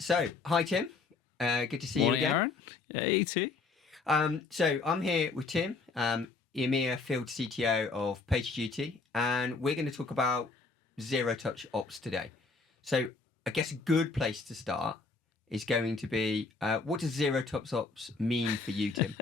Hi Tim. Good to see Morning, you again. Aaron. Yeah, you too. So I'm here with Tim, EMEA Field CTO of Pagerduty, and we're going to talk about zero-touch ops today. So I guess a good place to start is going to be, what does zero-touch ops mean for you, Tim?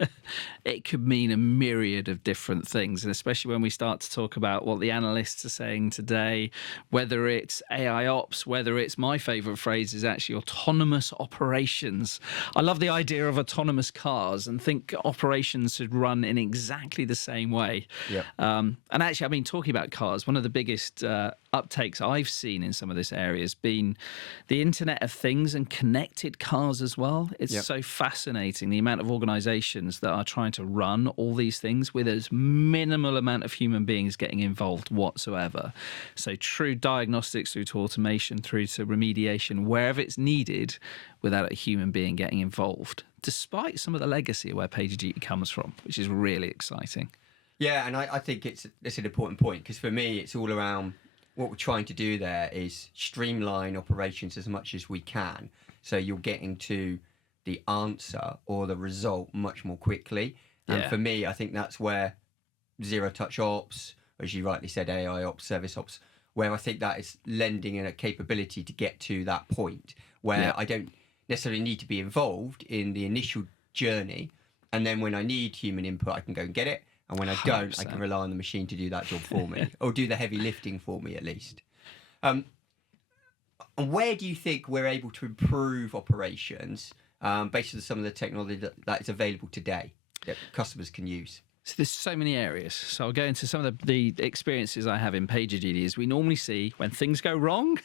It could mean a myriad of different things, and especially when we start to talk about what the analysts are saying today, whether it's AI ops, whether it's my favorite phrase is actually autonomous operations. I love the idea of autonomous cars and think operations should run in exactly the same way. Yeah. And actually, I mean, talking about cars, one of the biggest uptakes I've seen in some of this area has been the Internet of Things and connected cars as well. It's Yep. so fascinating, the amount of organizations that are trying to run all these things with as minimal amount of human beings getting involved whatsoever. So true diagnostics through to automation, through to remediation, wherever it's needed without a human being getting involved, despite some of the legacy of where PagerDuty comes from, which is really exciting. Yeah, and I think it's an important point because for me, it's all around what we're trying to do there is streamline operations as much as we can. So you're getting to the answer or the result much more quickly. And Yeah. for me, I think that's where zero touch ops, as you rightly said, AI ops, service ops, where I think that is lending in a capability to get to that point where Yeah. I don't necessarily need to be involved in the initial journey. And then when I need human input, I can go and get it. And when I don't, I 100%. can rely on the machine to do that job for me, or do the heavy lifting for me at least. And where do you think we're able to improve operations based on some of the technology that is available today that customers can use? So there's so many areas. So I'll go into some of the experiences I have in PagerDuty is we normally see when things go wrong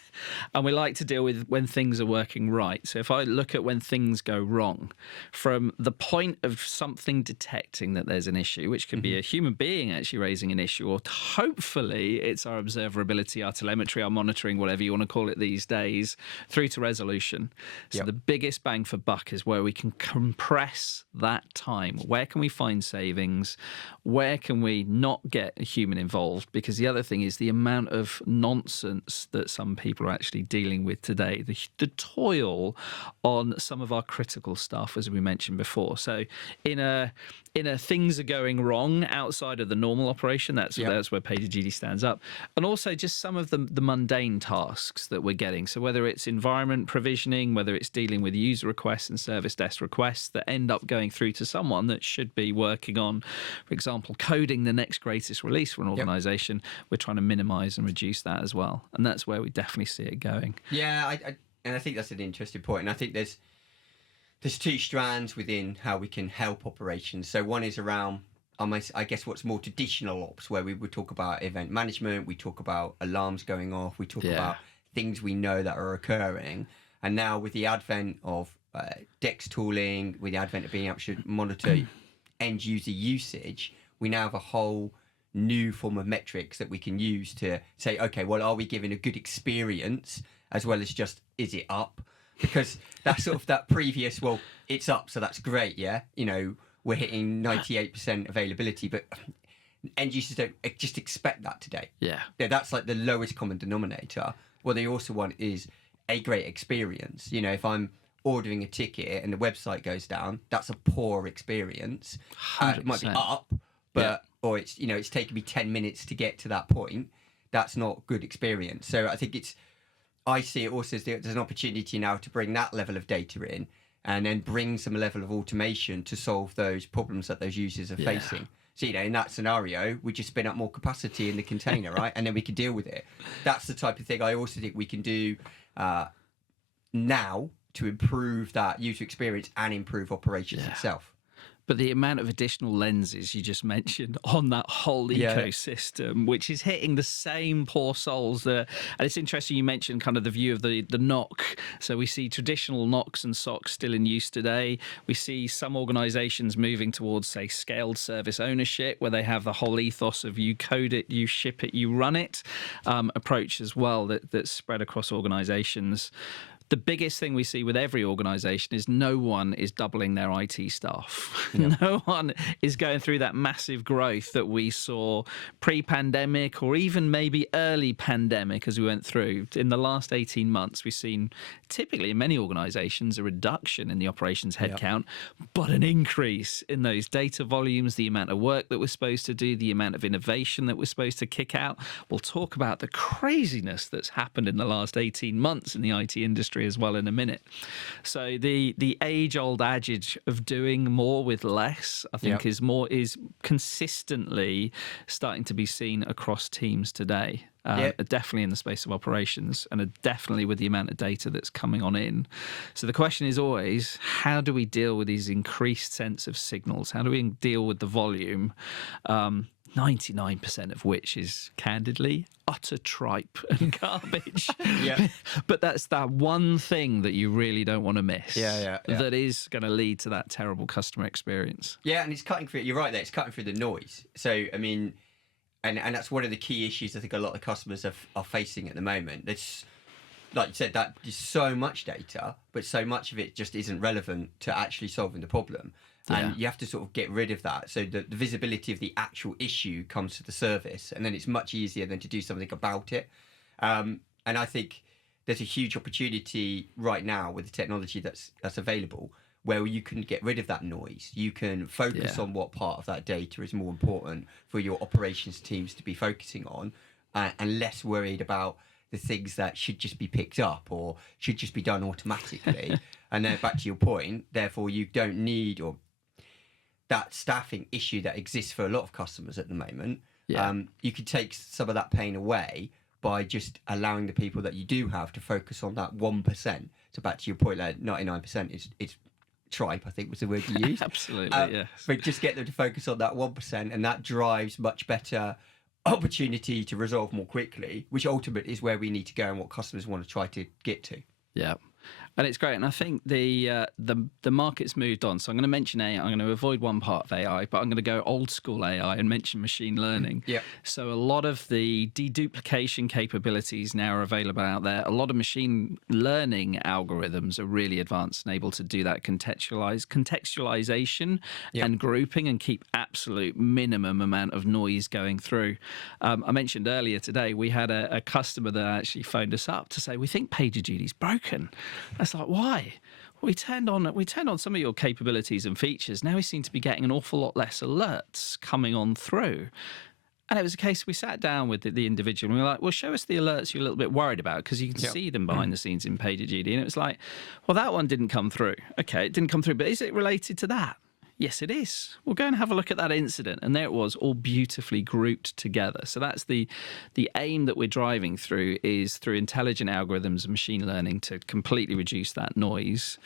and we like to deal with when things are working right. So if I look at when things go wrong, from the point of something detecting that there's an issue, which can be a human being actually raising an issue, or hopefully it's our observability, our telemetry, our monitoring, whatever you want to call it these days, through to resolution. So Yep. the biggest bang for buck is where we can compress that time. Where can we find savings? Where can we not get a human involved? Because the other thing is the amount of nonsense that some people are actually dealing with today, the toil on some of our critical stuff, as we mentioned before. So in a things are going wrong outside of the normal operation, that's where PagerDuty stands up. And also just some of the mundane tasks that we're getting. So whether it's environment provisioning, whether it's dealing with user requests and service desk requests that end up going through to someone that should be working on, for example, coding the next greatest release for an organization, we're trying to minimize and reduce that as well. And that's where we definitely see it going. Yeah, and I think that's an interesting point. And I think there's two strands within how we can help operations. So one is around, I guess, what's more traditional ops, where we would talk about event management, we talk about alarms going off, we talk about things we know that are occurring. And now with the advent of DEX tooling, with the advent of being able to monitor end user usage, we now have a whole new form of metrics that we can use to say, okay, well, are we giving a good experience as well as just, is it up? Because that's sort of that previous, well, it's up, so that's great, yeah? You know, we're hitting 98% availability, but end users don't just expect that today. Yeah. That's like the lowest common denominator. What they also want is a great experience. You know, if I'm ordering a ticket and the website goes down, that's a poor experience. It might be 100%. up, but or it's, you know, it's taken me 10 minutes to get to that point. That's not good experience. So I think I see it also as there's an opportunity now to bring that level of data in and then bring some level of automation to solve those problems that those users are facing. So, you know, in that scenario, we just spin up more capacity in the container, right? And then we can deal with it. That's the type of thing I also think we can do now to improve that user experience and improve operations itself. But the amount of additional lenses you just mentioned on that whole ecosystem, which is hitting the same poor souls that, and it's interesting you mentioned kind of the view of the NOC. So we see traditional NOCs and SOCs still in use today. We see some organizations moving towards, say, scaled service ownership, where they have the whole ethos of you code it, you ship it, you run it approach as well that's spread across organizations. the biggest thing we see with every organization is no one is doubling their IT staff. Yep. No one is going through that massive growth that we saw pre-pandemic or even maybe early pandemic as we went through. In the last 18 months, we've seen typically in many organizations a reduction in the operations headcount, but an increase in those data volumes, the amount of work that we're supposed to do, the amount of innovation that we're supposed to kick out. We'll talk about the craziness that's happened in the last 18 months in the IT industry as well in a minute. So the age-old adage of doing more with less, I think, is consistently starting to be seen across teams today. Definitely in the space of operations, and definitely with the amount of data that's coming on in. So the question is always, how do we deal with these increased sense of signals? How do we deal with the volume? 99% of which is candidly utter tripe and garbage. But that's that one thing that you really don't want to miss. That is going to lead to that terrible customer experience. Yeah, and it's cutting through. You're right there. It's cutting through the noise. So I mean, and that's one of the key issues I think a lot of customers are facing at the moment. There's, like you said, that there's so much data, but so much of it just isn't relevant to actually solving the problem. And you have to sort of get rid of that. So the visibility of the actual issue comes to the surface, and then it's much easier than to do something about it. And I think there's a huge opportunity right now with the technology that's available, where you can get rid of that noise. You can focus on what part of that data is more important for your operations teams to be focusing on, and less worried about the things that should just be picked up or should just be done automatically. And then back to your point, therefore you don't need that staffing issue that exists for a lot of customers at the moment. You could take some of that pain away by just allowing the people that you do have to focus on that 1%. So back to your point, like 99% is tripe, I think was the word you used. Absolutely, yes. But just get them to focus on that 1%, and that drives much better opportunity to resolve more quickly, which ultimately is where we need to go and what customers want to try to get to. Yeah. And it's great. And I think the market's moved on. So I'm going to mention AI. I'm going to avoid one part of AI, but I'm going to go old school AI and mention machine learning. So a lot of the deduplication capabilities now are available out there. A lot of machine learning algorithms are really advanced and able to do that contextualization and grouping and keep absolute minimum amount of noise going through. I mentioned earlier today, we had a customer that actually phoned us up to say, we think PagerDuty's broken. That's like, why? We turned on some of your capabilities and features. Now we seem to be getting an awful lot less alerts coming on through. And it was a case we sat down with the individual and we were like, well, show us the alerts you're a little bit worried about, because you can see them behind the scenes in PagerDuty. And it was like, well, that one didn't come through. Okay, it didn't come through, but is it related to that? Yes, it is. We'll go and have a look at that incident. And there it was, all beautifully grouped together. So that's the aim that we're driving through, is through intelligent algorithms and machine learning to completely reduce that noise.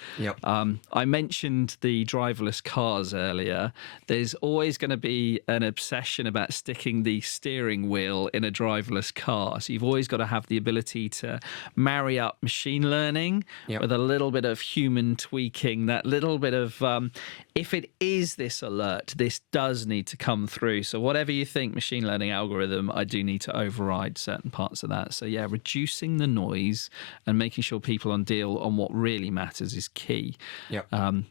I mentioned the driverless cars earlier. There's always going to be an obsession about sticking the steering wheel in a driverless car. So you've always got to have the ability to marry up machine learning with a little bit of human tweaking, that little bit of, if it is this alert, this does need to come through. So whatever you think machine learning algorithm, I do need to override certain parts of that. So yeah, reducing the noise and making sure people deal on what really matters is key.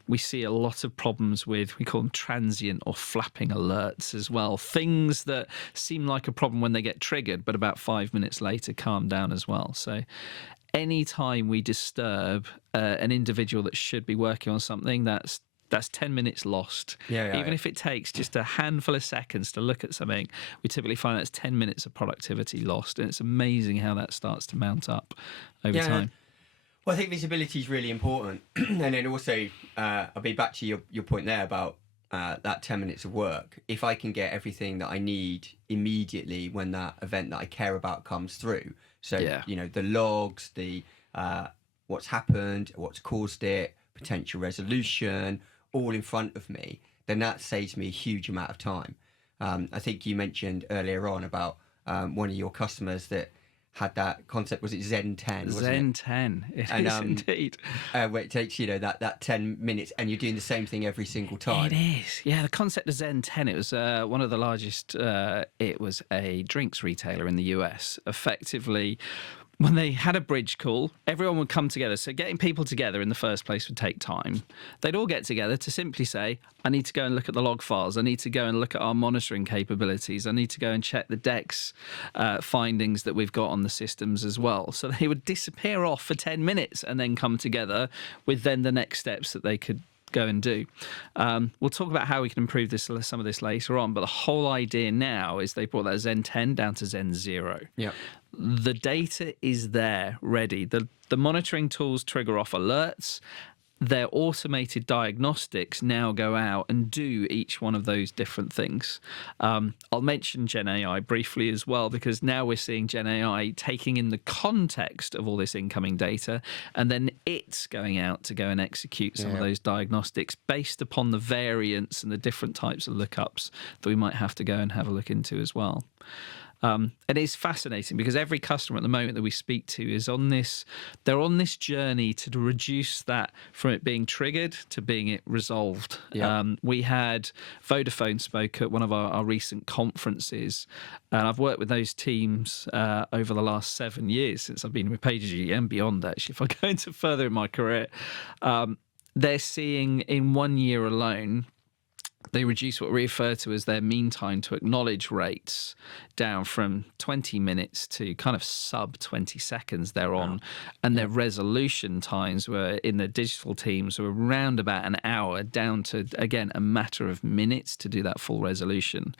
We see a lot of problems with, we call them transient or flapping alerts as well. Things that seem like a problem when they get triggered, but about 5 minutes later calm down as well. So anytime we disturb an individual that should be working on something, that's 10 minutes lost. Even if it takes just a handful of seconds to look at something, we typically find that's 10 minutes of productivity lost. And it's amazing how that starts to mount up over time. Well, I think visibility is really important. And then also, I'll be back to your point there about that 10 minutes of work. If I can get everything that I need immediately when that event that I care about comes through. So, the logs, the what's happened, what's caused it, potential resolution, all in front of me, then that saves me a huge amount of time. I think you mentioned earlier on about one of your customers that had that concept. Was it Zen 10? Zen 10, it is indeed. Where it takes, that 10 minutes and you're doing the same thing every single time. It is. Yeah, the concept of Zen 10, it was one of the largest, it was a drinks retailer in the US. Effectively, when they had a bridge call, everyone would come together. So getting people together in the first place would take time. They'd all get together to simply say, I need to go and look at the log files. I need to go and look at our monitoring capabilities. I need to go and check the DEX findings that we've got on the systems as well. So they would disappear off for 10 minutes and then come together with then the next steps that they could go and do. We'll talk about how we can improve some of this later on, but the whole idea now is they brought that Zen 10 down to Zen 0. Yeah. The data is there, ready. The monitoring tools trigger off alerts. Their automated diagnostics now go out and do each one of those different things. I'll mention Gen AI briefly as well, because now we're seeing Gen AI taking in the context of all this incoming data, and then it's going out to go and execute some of those diagnostics based upon the variants and the different types of lookups that we might have to go and have a look into as well. And it's fascinating because every customer at the moment that we speak to is they're on this journey to reduce that from it being triggered to being it resolved. Yeah. We had Vodafone spoke at one of our recent conferences, and I've worked with those teams over the last 7 years since I've been with Pagerduty and beyond, actually, if I go into further in my career. They're seeing in 1 year alone, they reduce what we refer to as their mean time to acknowledge rates down from 20 minutes to kind of sub 20 seconds they're on. And their resolution times were in the digital teams were around about an hour down to, again, a matter of minutes to do that full resolution.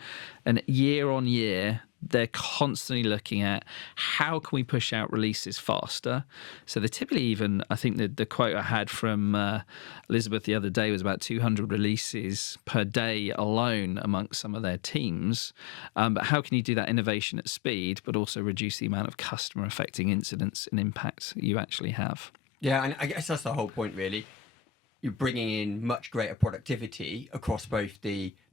And year on year, they're constantly looking at how can we push out releases faster. So they're typically even, I think the quote I had from Elizabeth the other day was about 200 releases per day alone amongst some of their teams. But how can you do that innovation at speed, but also reduce the amount of customer affecting incidents and impacts you actually have? Yeah, and I guess that's the whole point, really. You're bringing in much greater productivity across both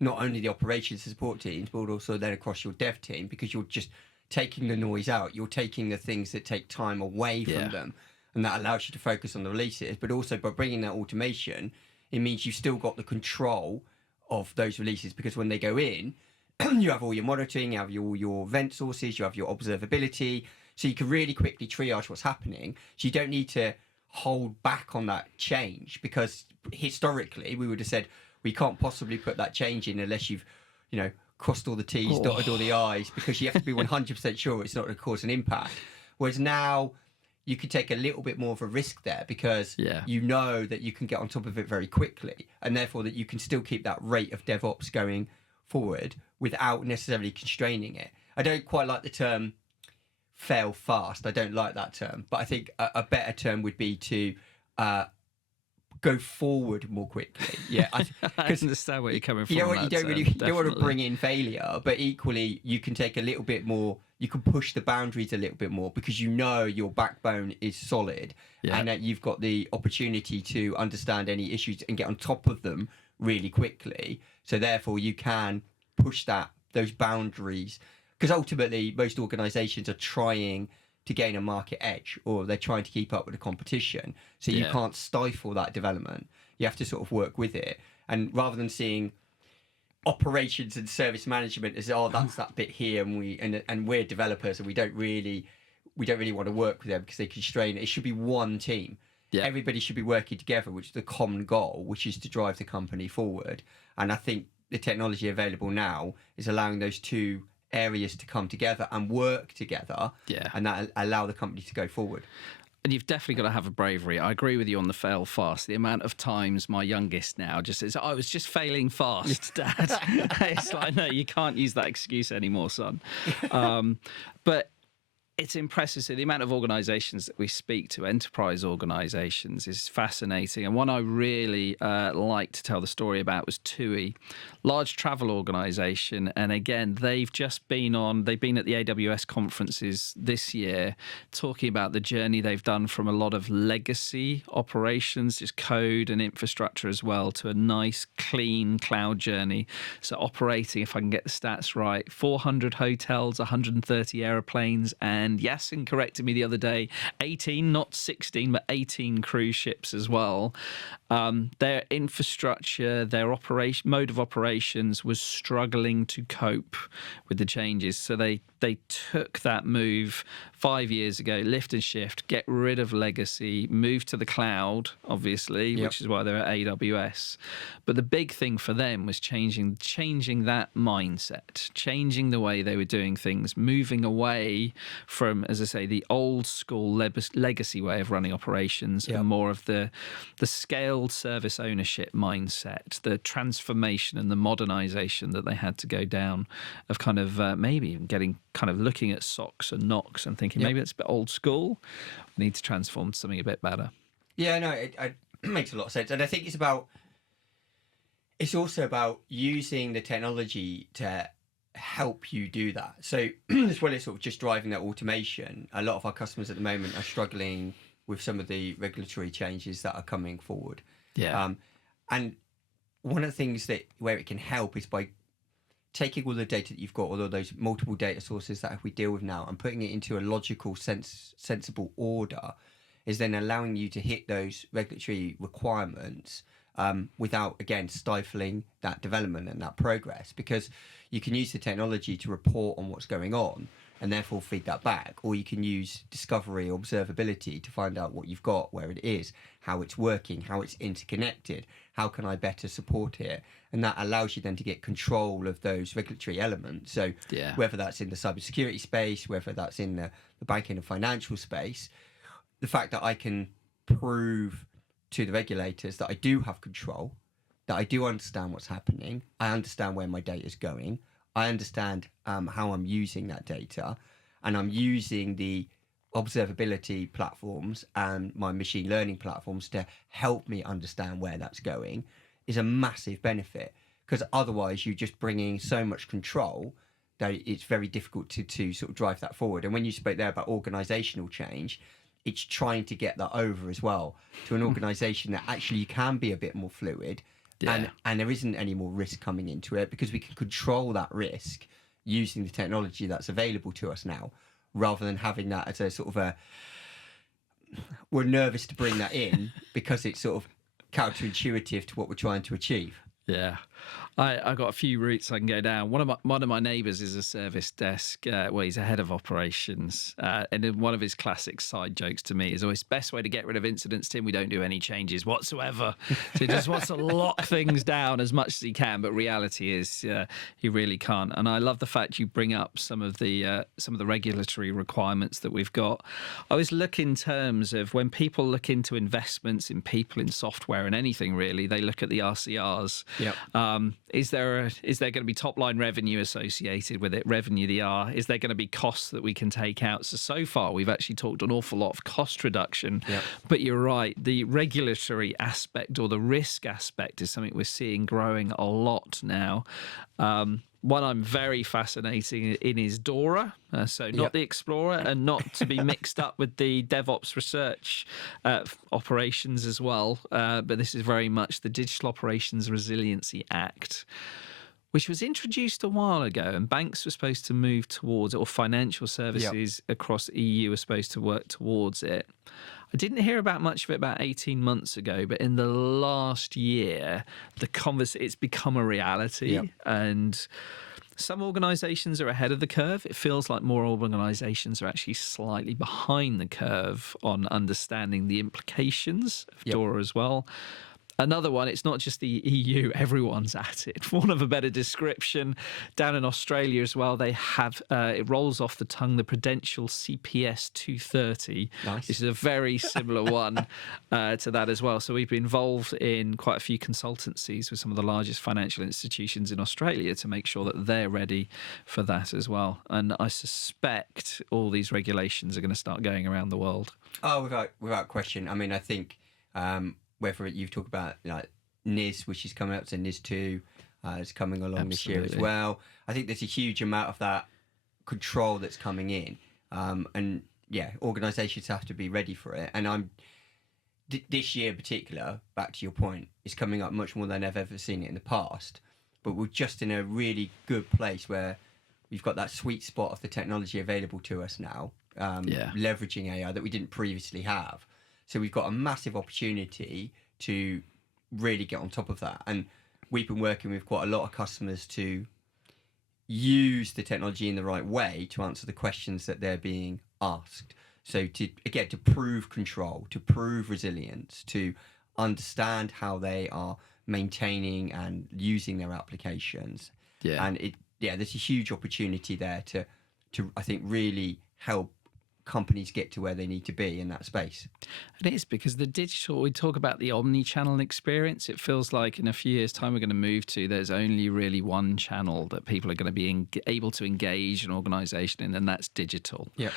not only the operations and support teams, but also then across your dev team, because you're just taking the noise out. You're taking the things that take time away from them, and that allows you to focus on the releases. But also by bringing that automation, it means you've still got the control of those releases, because when they go in, you have all your monitoring, you have all your event sources, you have your observability, so you can really quickly triage what's happening. So you don't need to hold back on that change, because historically we would have said we can't possibly put that change in unless you've crossed all the T's, dotted all the I's, because you have to be 100% sure it's not going to cause an impact. Whereas now you could take a little bit more of a risk there, because you know that you can get on top of it very quickly, and therefore that you can still keep that rate of DevOps going forward without necessarily constraining it. I don't quite like the term fail fast. I don't like that term, but I think a better term would be to go forward more quickly. Yeah, I understand where you're coming from. You don't want to bring in failure, but equally you can take a little bit more. You can push the boundaries a little bit more, because you know your backbone is solid, and that you've got the opportunity to understand any issues and get on top of them really quickly. So therefore you can push those boundaries. Because ultimately, most organisations are trying to gain a market edge, or they're trying to keep up with the competition. So you can't stifle that development. You have to sort of work with it. And rather than seeing operations and service management as, that's that bit here, and we're developers and we don't really want to work with them because they constrain it. It should be one team. Yeah. Everybody should be working together, which is the common goal, which is to drive the company forward. And I think the technology available now is allowing those two areas to come together and work together, and that allow the company to go forward. And you've definitely got to have a bravery. I agree with you on the fail fast. The amount of times my youngest now just says, I was just failing fast, Dad. It's like, no, you can't use that excuse anymore, son. But it's impressive. So the amount of organisations that we speak to, enterprise organisations, is fascinating. And one I really like to tell the story about was TUI, large travel organisation. And again, they've been at the AWS conferences this year, talking about the journey they've done from a lot of legacy operations, just code and infrastructure as well, to a nice, clean cloud journey. So operating, if I can get the stats right, 400 hotels, 130 aeroplanes, and and Yasin corrected me the other day, 18, not 16, but 18 cruise ships as well. Their infrastructure, their mode of operations was struggling to cope with the changes. So they took that move 5 years ago, lift and shift, get rid of legacy, move to the cloud, obviously, which is why they're at AWS. But the big thing for them was changing that mindset, changing the way they were doing things, moving away from, as I say, the old school legacy way of running operations and more of the scaled service ownership mindset, the transformation and the modernization that they had to go down of kind of maybe even looking at SOCs and NOCs and thinking maybe it's a bit old school. We need to transform to something a bit better. Yeah, no, it makes a lot of sense. And I think it's also about using the technology to help you do that. So as well as sort of just driving that automation, a lot of our customers at the moment are struggling with some of the regulatory changes that are coming forward. Yeah. And one of the things where it can help is by taking all the data that you've got, all of those multiple data sources that we deal with now, and putting it into a logical, sensible order, is then allowing you to hit those regulatory requirements without, again, stifling that development and that progress, because you can use the technology to report on what's going on and therefore feed that back, or you can use discovery or observability to find out what you've got, where it is, how it's working, how it's interconnected, how can I better support it, and that allows you then to get control of those regulatory elements. So whether that's in the cybersecurity space, whether that's in the banking and financial space, the fact that I can prove to the regulators that I do have control, that I do understand what's happening, I understand where my data is going, I understand how I'm using that data, and I'm using the observability platforms and my machine learning platforms to help me understand where that's going, is a massive benefit. Because otherwise you're just bringing so much control that it's very difficult to sort of drive that forward. And when you spoke there about organizational change, it's trying to get that over as well to an organization that actually can be a bit more fluid. And there isn't any more risk coming into it, because we can control that risk using the technology that's available to us now, rather than having that as a sort of we're nervous to bring that in because it's sort of counterintuitive to what we're trying to achieve. Yeah, I got a few routes I can go down. One of my neighbours is a service desk. He's a head of operations, and then one of his classic side jokes to me is always, "Best way to get rid of incidents, Tim, we don't do any changes whatsoever." So he just wants to lock things down as much as he can, but reality is he really can't. And I love the fact you bring up some of the regulatory requirements that we've got. I always look in terms of when people look into investments in people, in software, and anything really, they look at the RCRs. Yep. Is there going to be top line revenue associated with it? Revenue, the R. Is there going to be costs that we can take out? So far, we've actually talked an awful lot of cost reduction. Yep. But you're right. The regulatory aspect or the risk aspect is something we're seeing growing a lot now. One I'm very fascinated in is DORA, so not the Explorer, and not to be mixed up with the DevOps research operations as well. But this is very much the Digital Operations Resiliency Act, which was introduced a while ago, and banks were supposed to move towards it, or financial services across the EU were supposed to work towards it. I didn't hear about much of it about 18 months ago, but in the last year, it's become a reality. And some organisations are ahead of the curve. It feels like more organisations are actually slightly behind the curve on understanding the implications of DORA as well. Another one, it's not just the EU, everyone's at it. For want of a better description, down in Australia as well, they have, it rolls off the tongue, the Prudential CPS 230. Nice. This is a very similar one to that as well. So we've been involved in quite a few consultancies with some of the largest financial institutions in Australia to make sure that they're ready for that as well. And I suspect all these regulations are going to start going around the world. Oh, without question. I mean, I think... whether you've talked about like NIS, which is coming up to NIS 2, is coming along this year as well. I think there's a huge amount of that control that's coming in. And organisations have to be ready for it. And this year in particular, back to your point, is coming up much more than I've ever seen it in the past. But we're just in a really good place where we've got that sweet spot of the technology available to us now. leveraging AI that we didn't previously have. So we've got a massive opportunity to really get on top of that. And we've been working with quite a lot of customers to use the technology in the right way to answer the questions that they're being asked. So to prove control, to prove resilience, to understand how they are maintaining and using their applications. Yeah. And there's a huge opportunity there to I think really help companies get to where they need to be in that space. It is, because the digital, we talk about the omni-channel experience. It feels like in a few years' time we're going to move to there's only really one channel that people are going to be able to engage an organisation in, and that's digital. Yeah.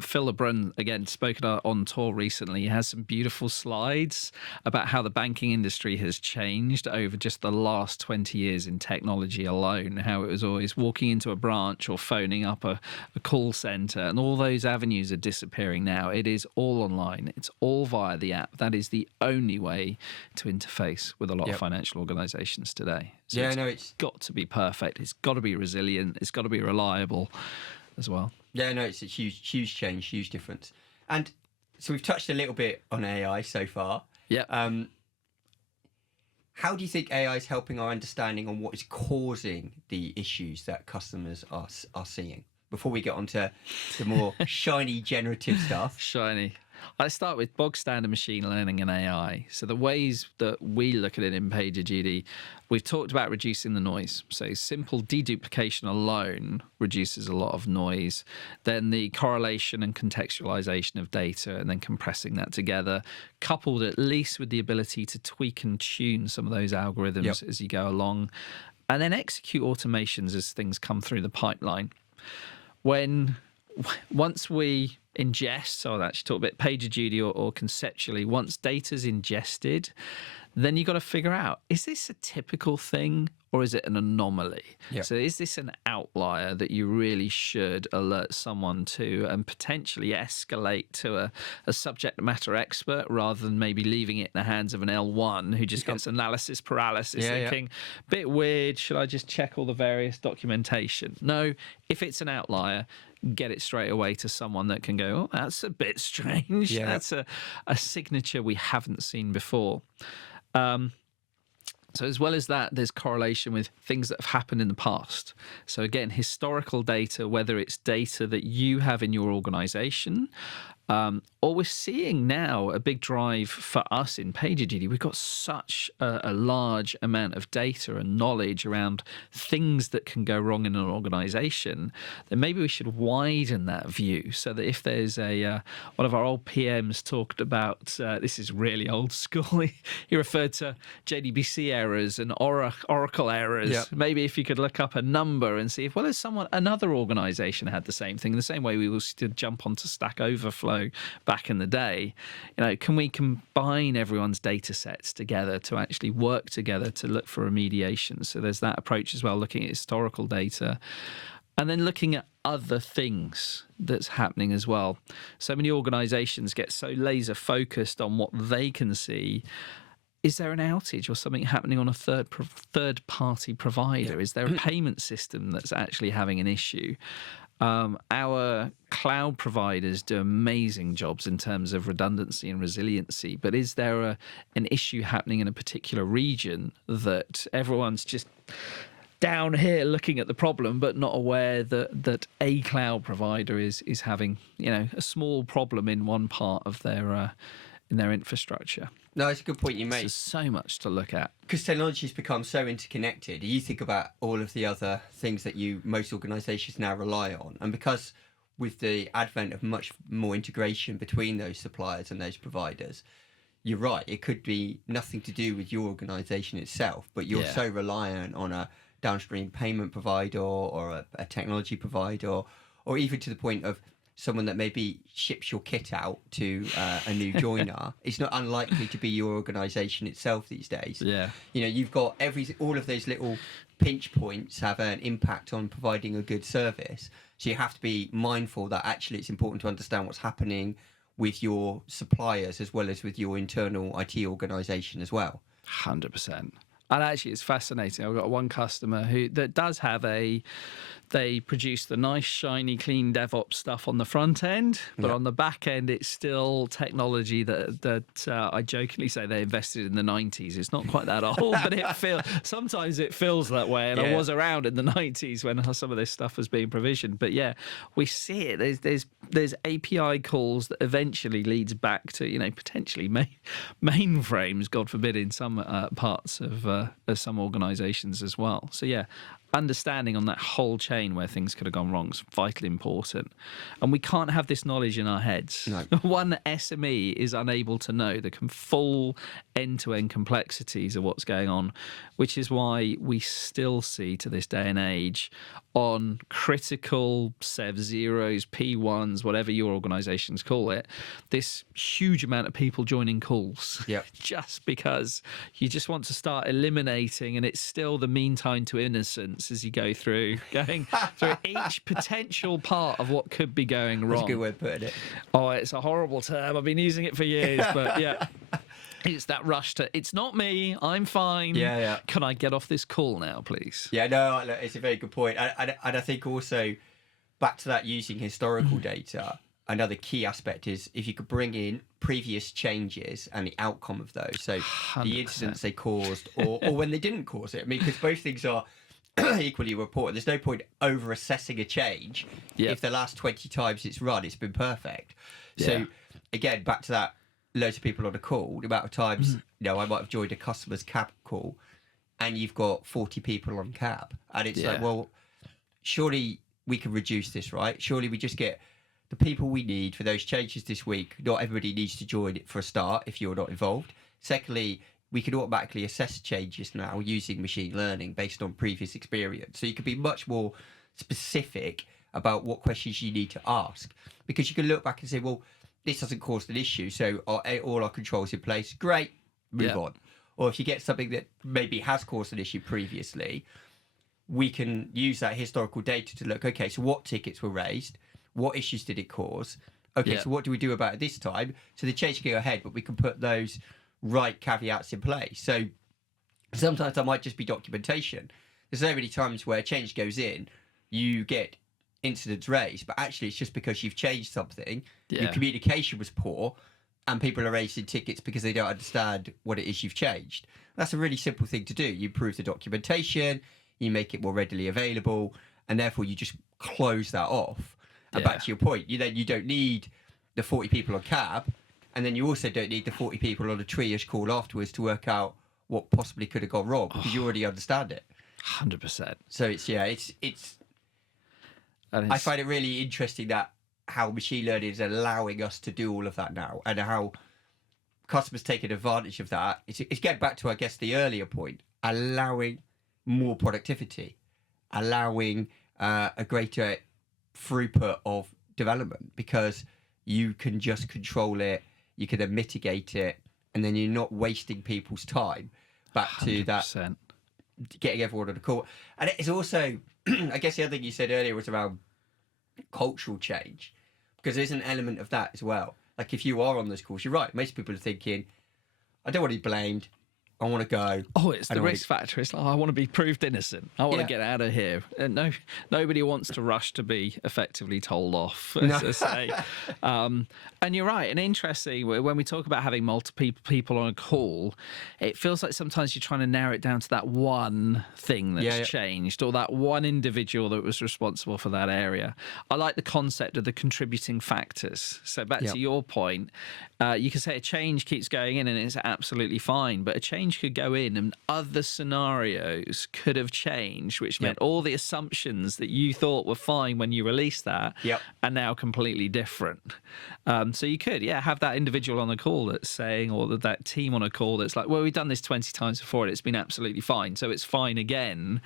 Phil LeBrun, again, spoken on tour recently. He has some beautiful slides about how the banking industry has changed over just the last 20 years in technology alone, how it was always walking into a branch or phoning up a call centre, and all those avenues are disappearing now. It is all online. It's all via the app. That is the only way to interface with a lot of financial organizations today. So it's got to be perfect. It's got to be resilient. It's got to be reliable as well. Yeah, no, it's a huge change, huge difference. And so we've touched a little bit on AI so far. Yeah. How do you think AI is helping our understanding on what is causing the issues that customers are seeing? Before we get on to the more shiny generative stuff. Shiny. I start with bog standard machine learning and AI. So the ways that we look at it in Pagerduty, we've talked about reducing the noise. So simple deduplication alone reduces a lot of noise. Then the correlation and contextualization of data, and then compressing that together, coupled at least with the ability to tweak and tune some of those algorithms as you go along. And then execute automations as things come through the pipeline. Once we ingest, so I'll actually talk a bit Pagerduty or conceptually, once data's ingested, then you've got to figure out, is this a typical thing or is it an anomaly? Yep. So is this an outlier that you really should alert someone to and potentially escalate to a subject matter expert, rather than maybe leaving it in the hands of an L1 who just gets analysis paralysis, thinking, bit weird, should I just check all the various documentation? No, if it's an outlier, get it straight away to someone that can go, oh, that's a bit strange. Yeah. That's a signature we haven't seen before. So as well as that, there's correlation with things that have happened in the past. So again, historical data, whether it's data that you have in your organization, or we're seeing now a big drive for us in PagerDuty. We've got such a large amount of data and knowledge around things that can go wrong in an organization, then maybe we should widen that view, so that if there's one of our old PMs talked about, this is really old school, he referred to JDBC errors and Oracle errors. Yep. Maybe if you could look up a number and see if, well, there's another organization had the same thing, the same way we used to jump onto Stack Overflow back in the day. Can we combine everyone's data sets together to actually work together to look for remediation? So there's that approach as well, looking at historical data and then looking at other things that's happening as well. So many organizations get so laser focused on what they can see. Is there an outage or something happening on a third party provider? Is there a payment system that's actually having an issue? Our cloud providers do amazing jobs in terms of redundancy and resiliency, but is there an issue happening in a particular region that everyone's just down here looking at the problem but not aware that a cloud provider is having a small problem in one part of their infrastructure? No, it's a good point you make. There's so much to look at. Because technology's become so interconnected. You think about all of the other things that most organisations now rely on. And because with the advent of much more integration between those suppliers and those providers, you're right, it could be nothing to do with your organisation itself, but you're so reliant on a downstream payment provider or a technology provider, or even to the point of someone that maybe ships your kit out to a new joiner. It's not unlikely to be your organisation itself these days. Yeah. You've got all of those little pinch points have an impact on providing a good service. So you have to be mindful that actually it's important to understand what's happening with your suppliers as well as with your internal IT organisation as well. 100%. And actually, it's fascinating. I've got one customer that does have they produce the nice, shiny, clean DevOps stuff on the front end, but on the back end, it's still technology that I jokingly say they invested in the 90s. It's not quite that old, but sometimes it feels that way. And I was around in the 90s when some of this stuff was being provisioned. But yeah, we see it. There's API calls that eventually leads back to potentially mainframes, God forbid, in some parts of some organisations as well. So yeah. Understanding on that whole chain where things could have gone wrong is vitally important. And we can't have this knowledge in our heads. No. One SME is unable to know the full end-to-end complexities of what's going on, which is why we still see to this day and age on critical Sev zeros, P1s, whatever your organizations call it, this huge amount of people joining calls. Yep. Just because you just want to start eliminating, and it's still the mean time to innocence as you go through, going through each potential part of what could be going wrong. That's a good way of putting it. Oh, it's a horrible term. I've been using it for years, but yeah. It's that rush to, it's not me, I'm fine. Yeah. Can I get off this call now, please? Yeah, no, it's a very good point. And I think also, back to that using historical data, another key aspect is if you could bring in previous changes and the outcome of those. So 100%. The incidents they caused or when they didn't cause it. I mean, because both things are equally important. There's no point over assessing a change if the last 20 times it's run, it's been perfect. So again, back to that, loads of people on a call, the amount of times, I might have joined a customer's cab call and you've got 40 people on cab. And it's like, well, surely we can reduce this, right? Surely we just get the people we need for those changes this week. Not everybody needs to join it for a start if you're not involved. Secondly, we can automatically assess changes now using machine learning based on previous experience. So you can be much more specific about what questions you need to ask, because you can look back and say, well, this hasn't caused an issue, so all our controls in place. Great, move on. Or if you get something that maybe has caused an issue previously, we can use that historical data to look, okay, so what tickets were raised? What issues did it cause? Okay, so what do we do about it this time? So the change can go ahead, but we can put those right caveats in place. So sometimes that might just be documentation. There's so many times where change goes in, you get incidents raised, but actually it's just because you've changed something, your communication was poor, and people are raising tickets because they don't understand what it is you've changed. That's a really simple thing to do. You improve the documentation, you make it more readily available, and therefore you just close that off. And back to your point, you don't need the 40 people on cab, and then you also don't need the 40 people on a triage call afterwards to work out what possibly could have gone wrong, because you already understand it. 100%. So it's I find it really interesting that how machine learning is allowing us to do all of that now, and how customers taking advantage of that. It's getting back to, I guess, the earlier point, allowing more productivity, allowing a greater throughput of development, because you can just control it, you can then mitigate it, and then you're not wasting people's time. Back 100%. To that, getting everyone on the call. And it's also, I guess the other thing you said earlier was around cultural change, because there's an element of that as well. Like if you are on those calls, you're right, most people are thinking, I don't want to be blamed, I want to go. Oh, it's the risk factor. It's like, I want to be proved innocent. I want to get out of here. And nobody wants to rush to be effectively told off, as I say. And you're right. And interesting, when we talk about having multiple people on a call, it feels like sometimes you're trying to narrow it down to that one thing that's changed, or that one individual that was responsible for that area. I like the concept of the contributing factors. So back to your point, you can say a change keeps going in and it's absolutely fine, but a change could go in and other scenarios could have changed, which meant all the assumptions that you thought were fine when you released that are now completely different. So you could, have that individual on the call that's saying, or that team on a call that's like, well, we've done this 20 times before and it's been absolutely fine, so it's fine again.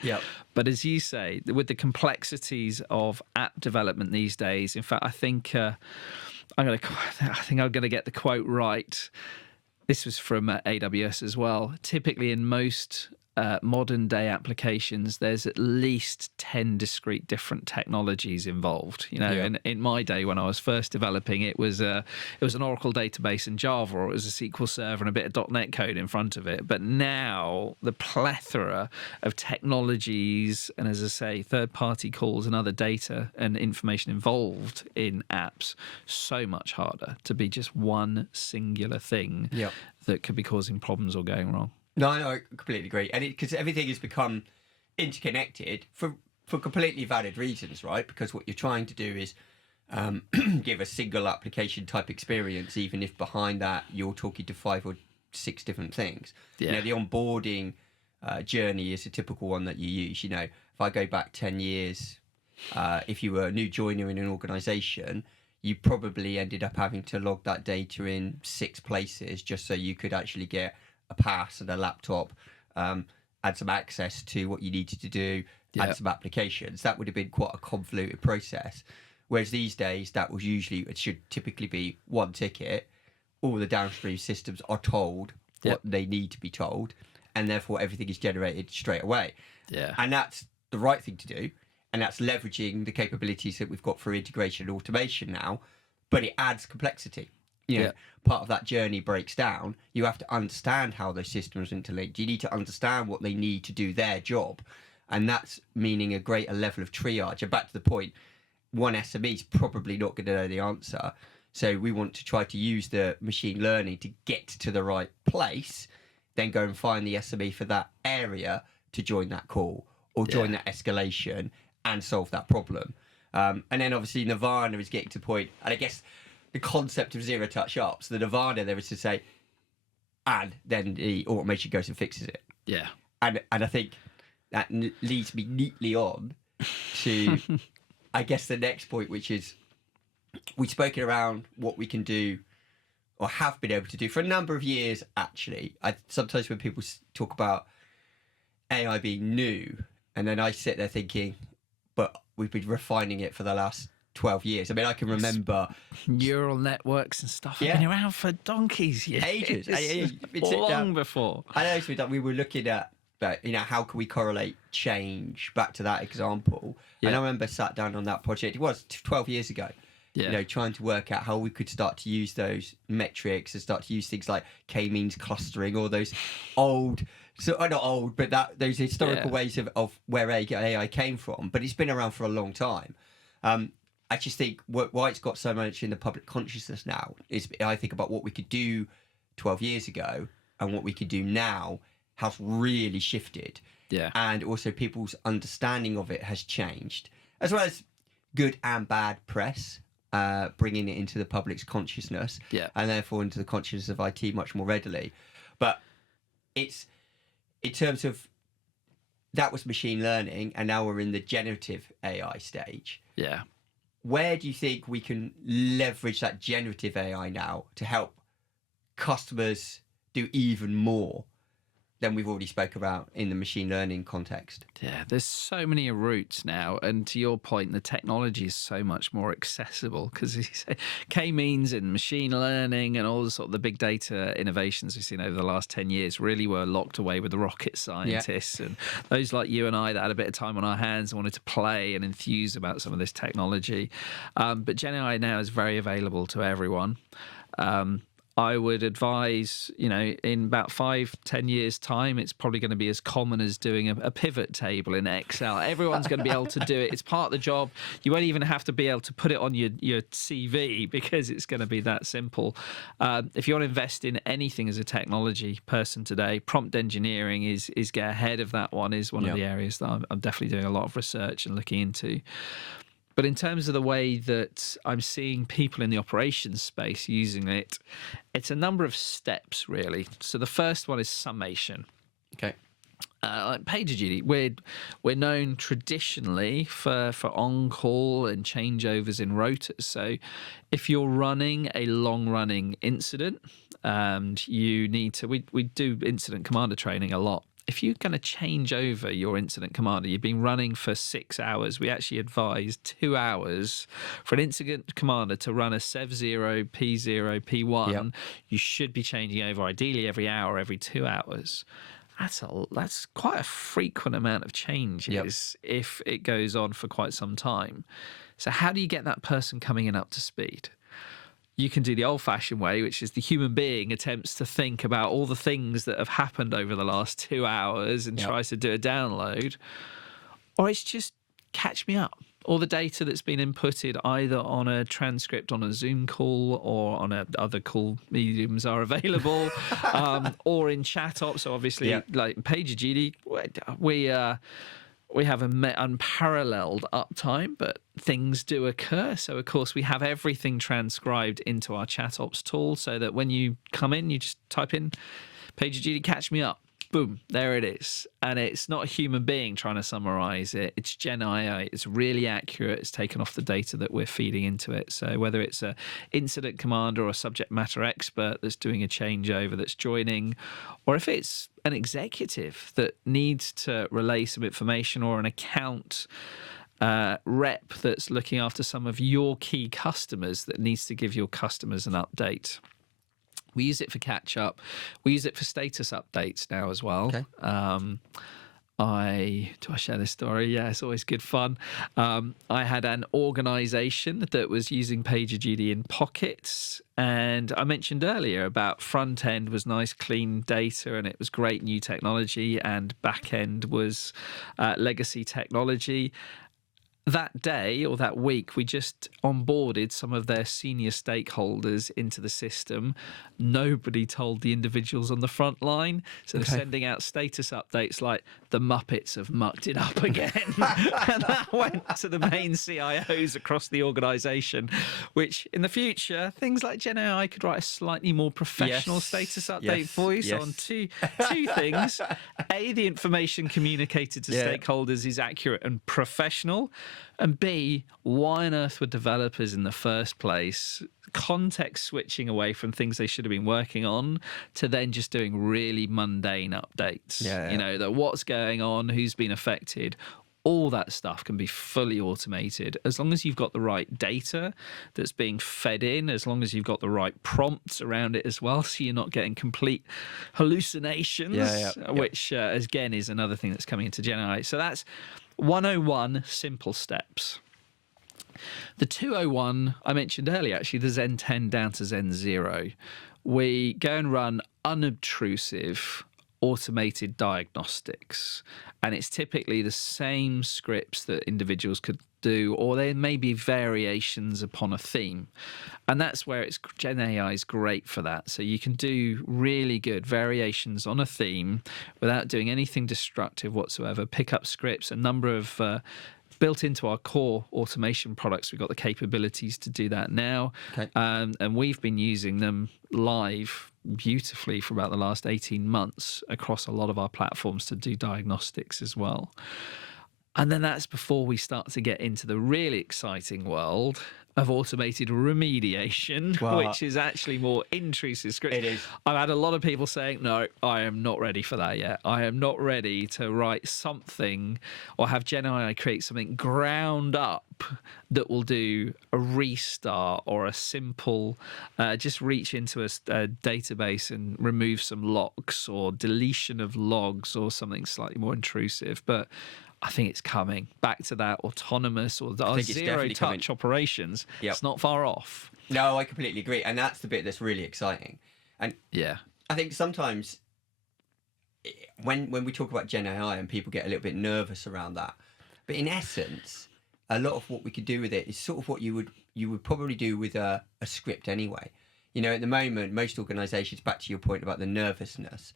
But as you say, with the complexities of app development these days, in fact, I think I'm going to get the quote right. This was from AWS as well. Typically in most modern day applications, there's at least 10 discrete different technologies involved. You know, in my day when I was first developing, it was an Oracle database in Java, or it was a SQL Server and a bit of .NET code in front of it. But now the plethora of technologies and, as I say, third-party calls and other data and information involved in apps, so much harder to be just one singular thing that could be causing problems or going wrong. No, I completely agree. And because everything has become interconnected for completely valid reasons, right? Because what you're trying to do is give a single application type experience, even if behind that you're talking to 5 or 6 different things. You know, the onboarding journey is a typical one that you use. You know, if I go back 10 years, if you were a new joiner in an organization, you probably ended up having to log that data in 6 places just so you could actually get a pass and a laptop, add some access to what you needed to do, add some applications. That would have been quite a convoluted process. Whereas these days, it should typically be one ticket. All the downstream systems are told what they need to be told, and therefore everything is generated straight away. And that's the right thing to do, and that's leveraging the capabilities that we've got for integration and automation now, but it adds complexity. You know, part of that journey breaks down. You have to understand how those systems are interlinked. You need to understand what they need to do their job. And that's meaning a greater level of triage. And back to the point, one SME is probably not going to know the answer. So we want to try to use the machine learning to get to the right place, then go and find the SME for that area to join that call or join that escalation and solve that problem. And then obviously Nirvana is getting to the point, and I guess the concept of zero touch ops, the nirvana there is to say, and then the automation goes and fixes it. And I think that leads me neatly on to, I guess, the next point, which is we've spoken around what we can do or have been able to do for a number of years, actually. Sometimes when people talk about AI being new, and then I sit there thinking, but we've been refining it for the last 12 years. I mean, I can remember neural networks and stuff have been around for donkeys years. Ages. Long before. I know we were looking at, you know, how can we correlate change back to that example. And I remember sat down on that project, it was 12 years ago, you know, trying to work out how we could start to use those metrics and start to use things like k-means clustering, or those old, so not old, but those historical ways of where AI came from. But it's been around for a long time. I just think why it's got so much in the public consciousness now is I think about what we could do 12 years ago and what we could do now has really shifted. And also people's understanding of it has changed, as well as good and bad press, bringing it into the public's consciousness and therefore into the consciousness of IT much more readily. But it's in terms of that was machine learning, and now we're in the generative AI stage. Where do you think we can leverage that generative AI now to help customers do even more than we've already spoke about in the machine learning context? There's so many routes now, and to your point, the technology is so much more accessible because k-means and machine learning and all the sort of the big data innovations we've seen over the last 10 years really were locked away with the rocket scientists and those like you and I that had a bit of time on our hands and wanted to play and enthuse about some of this technology. But Gen AI now is very available to everyone. I would advise, you know, in about 5-10 years' time, it's probably going to be as common as doing a pivot table in Excel. Everyone's going to be able to do it. It's part of the job. You won't even have to be able to put it on your CV because it's going to be that simple. If you want to invest in anything as a technology person today, prompt engineering is get ahead of that one, is one of the areas that I'm definitely doing a lot of research and looking into. But in terms of the way that I'm seeing people in the operations space using it, it's a number of steps, really. So the first one is summation. Like Pagerduty, we're known traditionally for on-call and changeovers in rotas. So if you're running a long-running incident and you need to, we do incident commander training a lot. If you're going to change over your incident commander, you've been running for 6 hours, we actually advise 2 hours for an incident commander to run a SEV0, P0, P1. You should be changing over ideally every hour, every 2 hours. That's quite a frequent amount of changes if it goes on for quite some time. So how do you get that person coming in up to speed? You can do the old-fashioned way, which is the human being attempts to think about all the things that have happened over the last 2 hours and tries to do a download, or it's just catch me up. All the data that's been inputted either on a transcript on a Zoom call or on other call mediums are available, or in chat ops. So obviously, like PagerDuty, we have unparalleled uptime, but things do occur. So, of course, we have everything transcribed into our chat ops tool so that when you come in, you just type in PagerDuty, catch me up. Boom, there it is. And it's not a human being trying to summarize it. It's Gen AI. It's really accurate. It's taken off the data that we're feeding into it. So whether it's an incident commander or a subject matter expert that's doing a changeover that's joining, or if it's an executive that needs to relay some information, or an account rep that's looking after some of your key customers that needs to give your customers an update. We use it for catch up. We use it for status updates now as well. Okay. Do I share this story? Yeah, it's always good fun. I had an organization that was using PagerDuty in pockets, and I mentioned earlier about front end was nice, clean data, and it was great new technology, and back end was legacy technology. That day or that week, we just onboarded some of their senior stakeholders into the system. Nobody told the individuals on the front line. So they're sending out status updates like the Muppets have mucked it up again. And that went to the main CIOs across the organization, which in the future, things like Gen AI could write a slightly more professional status update voice on two things. A, the information communicated to stakeholders is accurate and professional. And B, why on earth were developers in the first place context switching away from things they should have been working on to then just doing really mundane updates? You know, that what's going on, who's been affected, all that stuff can be fully automated as long as you've got the right data that's being fed in, as long as you've got the right prompts around it as well, so you're not getting complete hallucinations, which again is another thing that's coming into Gen AI. So that's 101 simple steps. The 201 I mentioned earlier, actually, the Zen 10 down to Zen 0. We go and run unobtrusive automated diagnostics, and it's typically the same scripts that individuals could do, or there may be variations upon a theme, and that's where Gen AI is great for that. So you can do really good variations on a theme without doing anything destructive whatsoever. Pick up scripts, a number of built into our core automation products. We've got the capabilities to do that now, and we've been using them live beautifully for about the last 18 months across a lot of our platforms to do diagnostics as well. And then that's before we start to get into the really exciting world of automated remediation, which is actually more intrusive scripts. It is. I've had a lot of people saying, no, I am not ready for that yet. I am not ready to write something or have Gen AI create something ground up that will do a restart or a simple, just reach into a database and remove some locks, or deletion of logs, or something slightly more intrusive. But I think it's coming back to that autonomous or zero-touch operations. It's not far off. No, I completely agree, and that's the bit that's really exciting. And I think sometimes when we talk about Gen AI and people get a little bit nervous around that, but in essence, a lot of what we could do with it is sort of what you would probably do with a script anyway. You know, at the moment, most organisations, back to your point about the nervousness,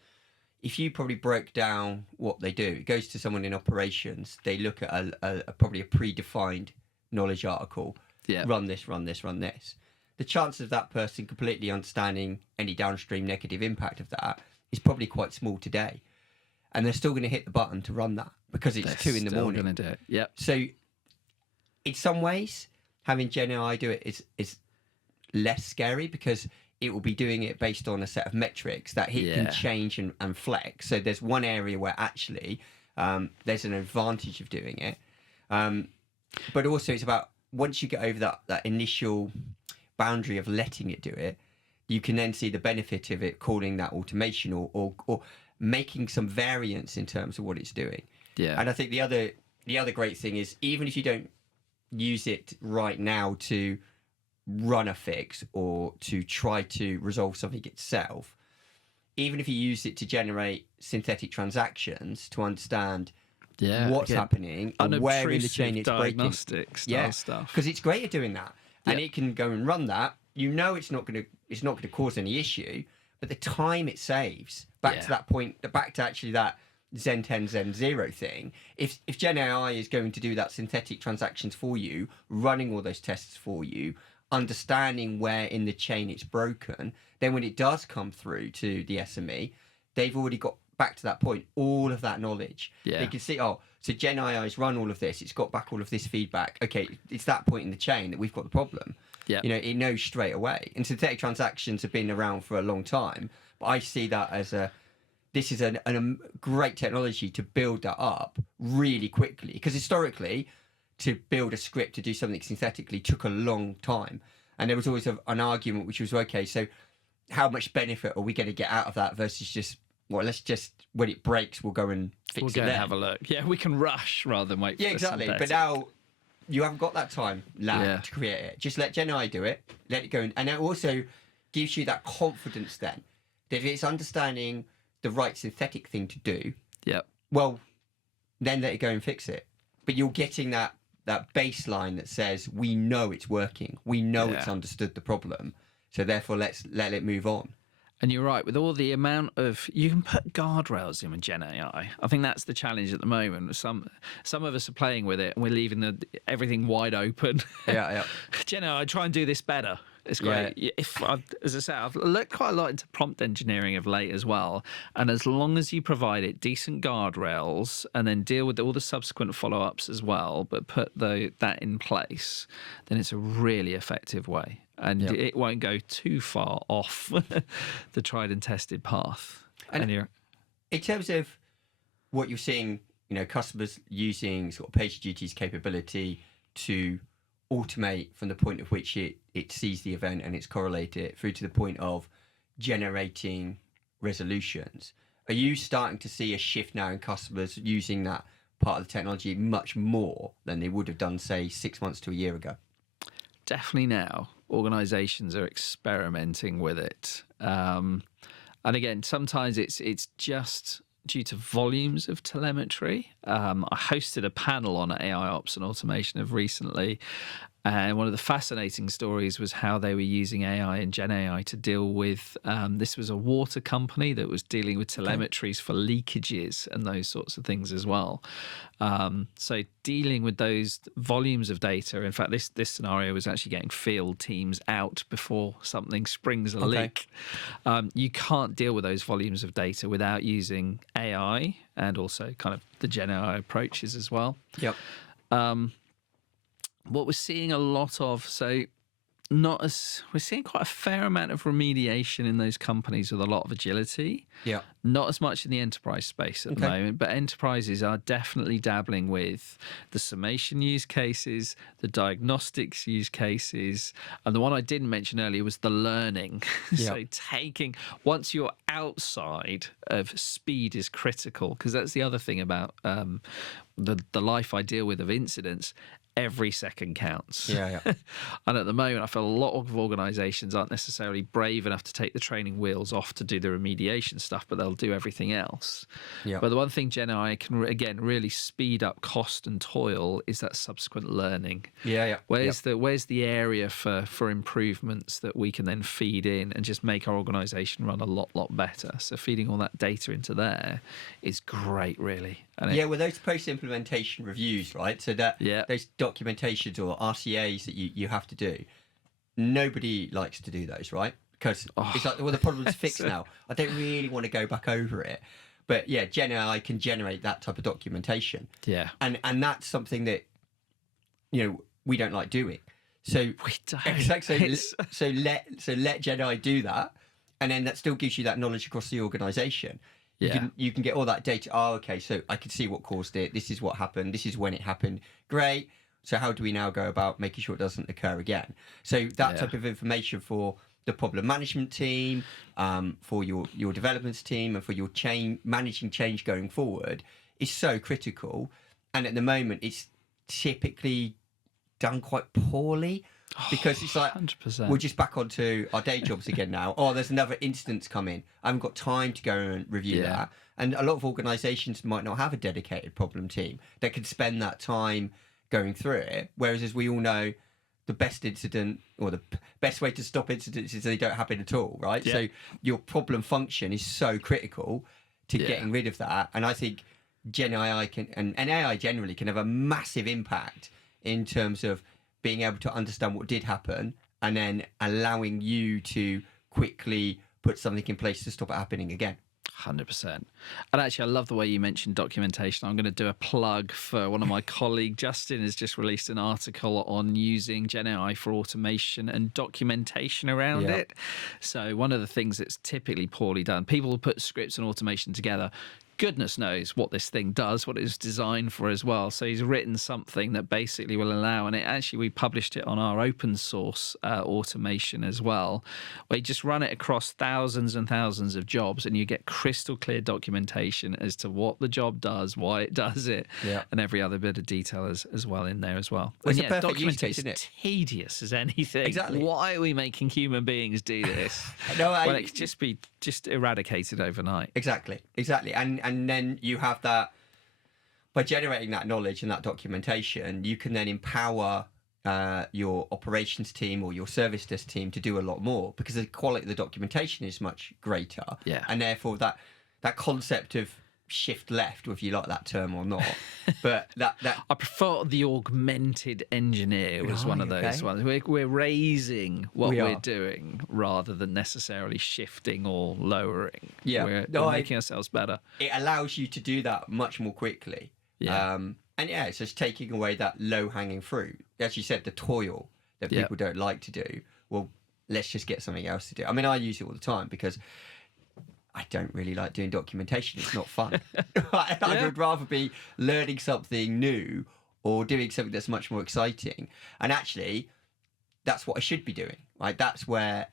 if you probably broke down what they do, it goes to someone in operations, they look at probably a predefined knowledge article, run this, run this, run this. The chance of that person completely understanding any downstream negative impact of that is probably quite small today. And they're still going to hit the button to run that because it's 2 in the morning. Going to do it. Yep. So in some ways, having Gen AI do it is less scary because it will be doing it based on a set of metrics that it can change and flex. So there's one area where actually there's an advantage of doing it. But also it's about once you get over that initial boundary of letting it do it, you can then see the benefit of it calling that automation or making some variance in terms of what it's doing. Yeah. And I think the other great thing is, even if you don't use it right now to run a fix or to try to resolve something itself, even if you use it to generate synthetic transactions to understand what's happening and where in the chain it's breaking. Stuff. Because it's great at doing that, and it can go and run that. It's not going to cause any issue, but the time it saves back to that point, back to actually that Zen 10, Zen 0 thing. If Gen AI is going to do that synthetic transactions for you, running all those tests for you, understanding where in the chain it's broken, then when it does come through to the SME, they've already got back to that point all of that knowledge. They can see, so Gen AI's run all of this, it's got back all of this feedback. Okay, it's that point in the chain that we've got the problem. It knows straight away. And synthetic transactions have been around for a long time, but I see that as this is a great technology to build that up really quickly, because historically, to build a script to do something synthetically took a long time, and there was always an argument which was, okay, so how much benefit are we going to get out of that versus just, well, let's just, when it breaks, we'll go and fix it. We'll go and have a look. Yeah, we can rush rather than wait for exactly. But now you haven't got that time to create it. Just let Gen AI do it, let it go, and it also gives you that confidence then that if it's understanding the right synthetic thing to do, well, then let it go and fix it. But you're getting that baseline that says, we know it's working, we know it's understood the problem, so therefore let's let it move on. And you're right, with all the amount of, you can put guardrails in with Gen AI. I think that's the challenge at the moment. Some of us are playing with it and we're leaving everything wide open. Gen AI, try and do this better. It's great. As I say, I've looked quite a lot into prompt engineering of late as well. And as long as you provide it decent guardrails and then deal with all the subsequent follow-ups as well, but put that in place, then it's a really effective way. And it won't go too far off the tried and tested path. And in terms of what you're seeing, customers using sort of PagerDuty's capability to automate from the point at which it sees the event and it's correlated it through to the point of generating resolutions. Are you starting to see a shift now in customers using that part of the technology much more than they would have done, say, 6 months to a year ago? Definitely now. Organizations are experimenting with it. And again, sometimes it's just due to volumes of telemetry. I hosted a panel on AI ops and automation of recently, and one of the fascinating stories was how they were using AI and Gen AI to deal with, this was a water company that was dealing with telemetries for leakages and those sorts of things as well. So dealing with those volumes of data, in fact, this scenario was actually getting field teams out before something springs a leak. You can't deal with those volumes of data without using AI and also kind of the Gen AI approaches as well. What we're seeing a lot of, we're seeing quite a fair amount of remediation in those companies with a lot of agility. Not as much in the enterprise space at the moment, but enterprises are definitely dabbling with the summation use cases, the diagnostics use cases, and the one I didn't mention earlier was the learning. So once you're outside of speed is critical, because that's the other thing about the life I deal with of incidents. Every second counts. And at the moment, I feel a lot of organizations aren't necessarily brave enough to take the training wheels off to do the remediation stuff, but they'll do everything else. But the one thing Gen AI can, again, really speed up cost and toil is that subsequent learning. Where's the area for improvements that we can then feed in and just make our organization run a lot better? So feeding all that data into there is great, really. And with those post-implementation reviews, right? So that those documentations or RCAs that you have to do, nobody likes to do those, right? Because it's like, well, the problem's fixed now. I don't really want to go back over it. But Gen AI can generate that type of documentation. And that's something that, we don't like doing. So we don't. Exactly. So let Gen AI do that, and then that still gives you that knowledge across the organization. You can get all that data. Oh, okay, so I can see what caused it. This is what happened. This is when it happened. Great. So how do we now go about making sure it doesn't occur again? So that type of information for the problem management team, for your development team, and for your managing change going forward is so critical. And at the moment, it's typically done quite poorly because it's like 100%. we're just back onto our day jobs again now. Oh, there's another instance come in. I haven't got time to go and review that. And a lot of organisations might not have a dedicated problem team that can spend that time going through it. Whereas, as we all know, the best incident or the best way to stop incidents is they don't happen at all, right? Yeah. So your problem function is so critical to getting rid of that. And I think Gen AI and AI generally can have a massive impact in terms of being able to understand what did happen and then allowing you to quickly put something in place to stop it happening again. 100%. And actually, I love the way you mentioned documentation. I'm going to do a plug for one of my colleagues. Justin has just released an article on using Gen AI for automation and documentation around it. So one of the things that's typically poorly done, people will put scripts and automation together. Goodness knows what this thing does, what it's designed for as well. So he's written something that basically will allow, and it actually, we published it on our open source automation as well, where you just run it across thousands and thousands of jobs and you get crystal clear documentation as to what the job does, why it does it, and every other bit of detail as well in there as well. Well, it's and a perfect use case, documentation isn't is tedious as anything. Exactly. Why are we making human beings do this? Well, it could just be eradicated overnight. Exactly. And then you have that, by generating that knowledge and that documentation, you can then empower your operations team or your service desk team to do a lot more because the quality of the documentation is much greater. Yeah. And therefore that concept of shift left, if you like that term or not, but that I prefer the augmented engineer was one of those ones. We're raising what we're doing rather than necessarily shifting or lowering. We're making ourselves better. It allows you to do that much more quickly. And it's just taking away that low-hanging fruit. As you said, the toil that people don't like to do. Well, let's just get something else to do. I mean, I use it all the time because I don't really like doing documentation. It's not fun. I would rather be learning something new or doing something that's much more exciting. And actually, that's what I should be doing. Right? That's where,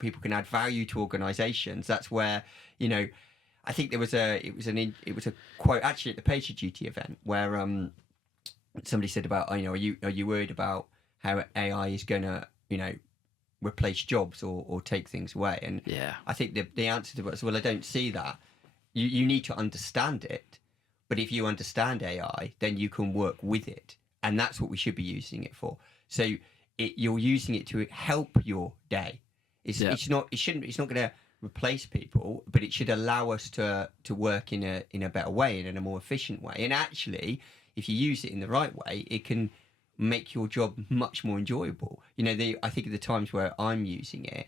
people can add value to organizations. That's where, I think it was a quote actually at the Pagerduty event where somebody said about, are you worried about how AI is going to, replace jobs or take things away? And I think the answer to it was, well, I don't see that. You need to understand it, but if you understand AI, then you can work with it, and that's what we should be using it for. So you're using it to help your day. It's not going to replace people, but it should allow us to work in a better way and in a more efficient way. And actually, if you use it in the right way, it can make your job much more enjoyable. I think at the times where I'm using it,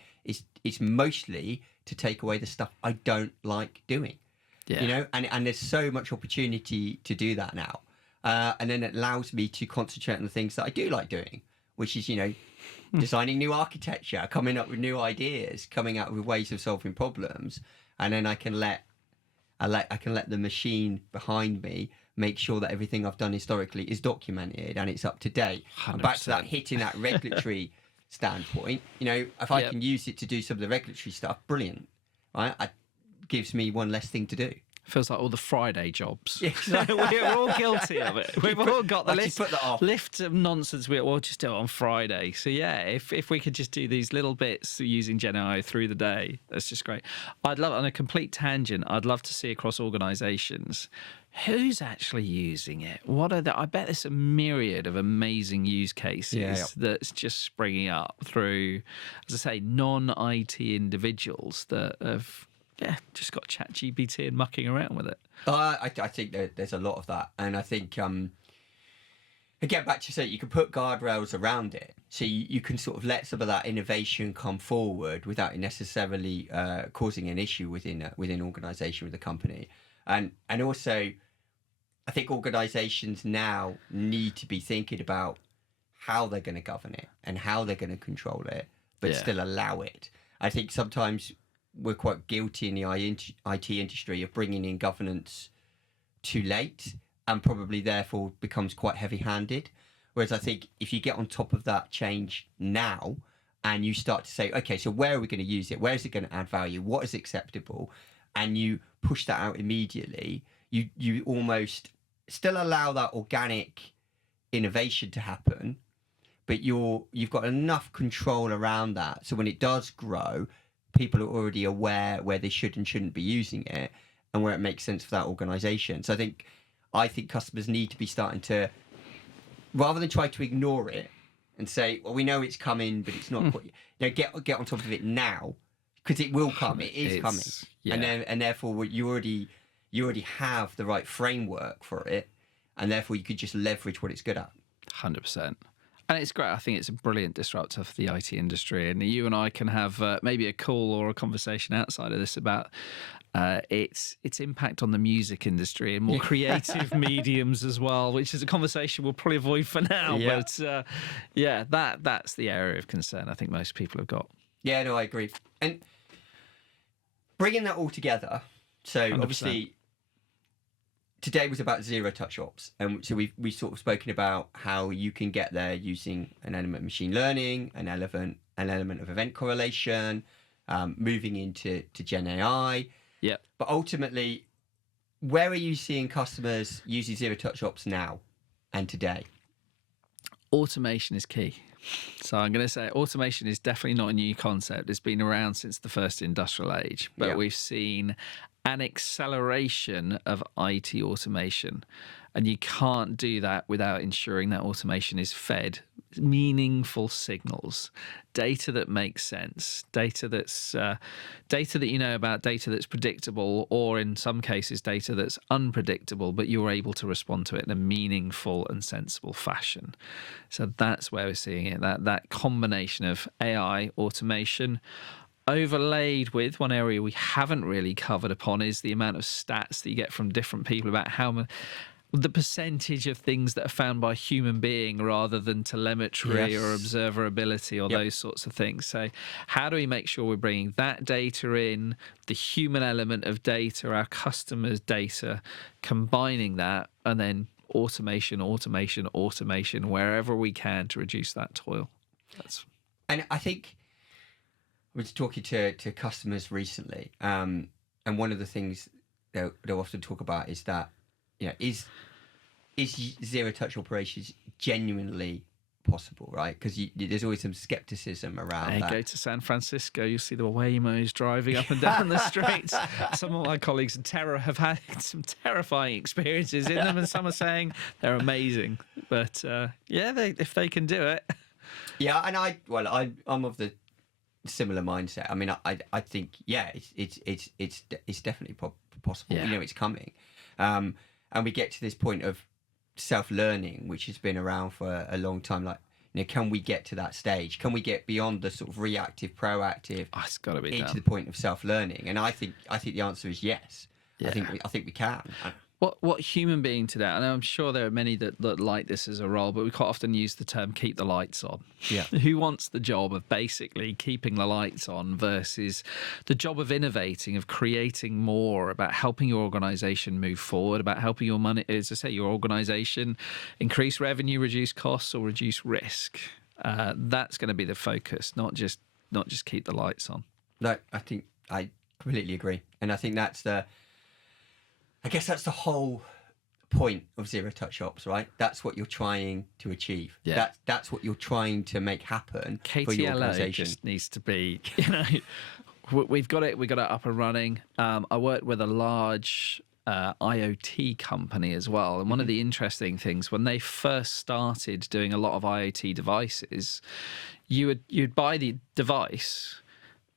it's mostly to take away the stuff I don't like doing. And there's so much opportunity to do that now. And then it allows me to concentrate on the things that I do like doing, which is, designing new architecture, coming up with new ideas, coming up with ways of solving problems. And then I can let the machine behind me make sure that everything I've done historically is documented and it's up to date. 100%. And back to that, hitting that regulatory standpoint, if I can use it to do some of the regulatory stuff, brilliant, right? It gives me one less thing to do. Feels like all the Friday jobs. We're all guilty of it. We've all got the list of nonsense. We'll just do it on Friday. So if we could just do these little bits using Gen AI through the day, that's just great. I'd love, on a complete tangent, I'd love to see across organisations who's actually using it. I bet there's a myriad of amazing use cases that's just springing up through, as I say, non-IT individuals that have just got ChatGPT and mucking around with it. I think there's a lot of that, and I think again back to say you can put guardrails around it, so you can sort of let some of that innovation come forward without it necessarily causing an issue within organisation with the company, and also I think organisations now need to be thinking about how they're going to govern it and how they're going to control it, but still allow it. I think sometimes we're quite guilty in the IT industry of bringing in governance too late and probably therefore becomes quite heavy-handed. Whereas I think if you get on top of that change now and you start to say, okay, so where are we going to use it? Where is it going to add value? What is acceptable? And you push that out immediately. You almost still allow that organic innovation to happen, but you've got enough control around that. So when it does grow, people are already aware where they should and shouldn't be using it and where it makes sense for that organization. So I think customers need to be starting to, rather than try to ignore it and say, well, we know it's coming, but it's not quite, get on top of it now, because it will come. It is coming. Yeah. And therefore you already have the right framework for it, and therefore you could just leverage what it's good at. 100%. And it's great. I think it's a brilliant disruptor for the IT industry. And you and I can have maybe a call or a conversation outside of this about its impact on the music industry and more creative mediums as well, which is a conversation we'll probably avoid for now. Yeah. But that's the area of concern I think most people have got. Yeah, no, I agree. And bringing that all together, so 100%. Obviously today was about zero touch ops, and so we've sort of spoken about how you can get there using an element of machine learning, an element of event correlation, moving into Gen AI. Yeah. But ultimately, where are you seeing customers using zero touch ops now and today? Automation is key. So I'm going to say automation is definitely not a new concept. It's been around since the first industrial age, but we've seen an acceleration of IT automation. And you can't do that without ensuring that automation is fed meaningful signals, data that makes sense, data that's data that you know about, data that's predictable, or in some cases data that's unpredictable, but you're able to respond to it in a meaningful and sensible fashion. So that's where we're seeing it, that combination of AI, automation, overlaid with one area we haven't really covered upon is the amount of stats that you get from different people about how the percentage of things that are found by a human being rather than telemetry or observability or those sorts of things. So how do we make sure we're bringing that data in, the human element of data, our customers' data, combining that, and then automation wherever we can to reduce that toil. And I think I was talking to customers recently, and one of the things they'll often talk about is that, is zero touch operations genuinely possible, right? Because there's always some skepticism around that. Go to San Francisco, you see the Waymos driving up and down the streets. Some of my colleagues in Terra have had some terrifying experiences in them, and some are saying they're amazing. But if they can do it. Yeah, and I'm of the similar mindset. I mean, I think it's definitely possible. Yeah. It's coming, and we get to this point of self-learning, which has been around for a long time. Like, can we get to that stage? Can we get beyond the sort of reactive, proactive It's got to be into done. the point of self-learning? And I think the answer is yes. Yeah. I think we can. What human being today, and I'm sure there are many that like this as a role, but we quite often use the term keep the lights on. Yeah. Who wants the job of basically keeping the lights on versus the job of innovating, of creating more, about helping your organization move forward, about helping your money, as I say, your organization increase revenue, reduce costs, or reduce risk. That's going to be the focus, not just keep the lights on. No, I think I completely agree. And I think that's the whole point of zero touch ops, right? That's what you're trying to achieve. Yeah. That's what you're trying to make happen for your KTLO organization. just needs to be, we've got it up and running. I worked with a large IoT company as well. And one of the interesting things, when they first started doing a lot of IoT devices, you'd buy the device,